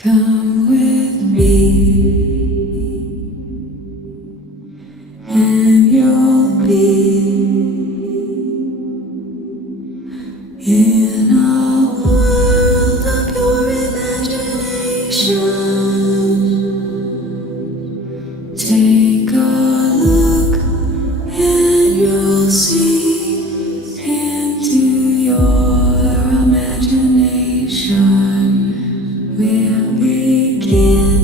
Come with me, and you'll be in a world of your imagination. Take a look, and you'll see into your imagination. We'll begin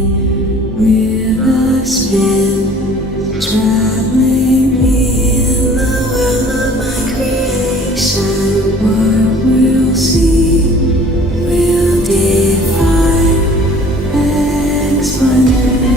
with a spin, traveling in the world of my creation. What we'll see will defy explanation.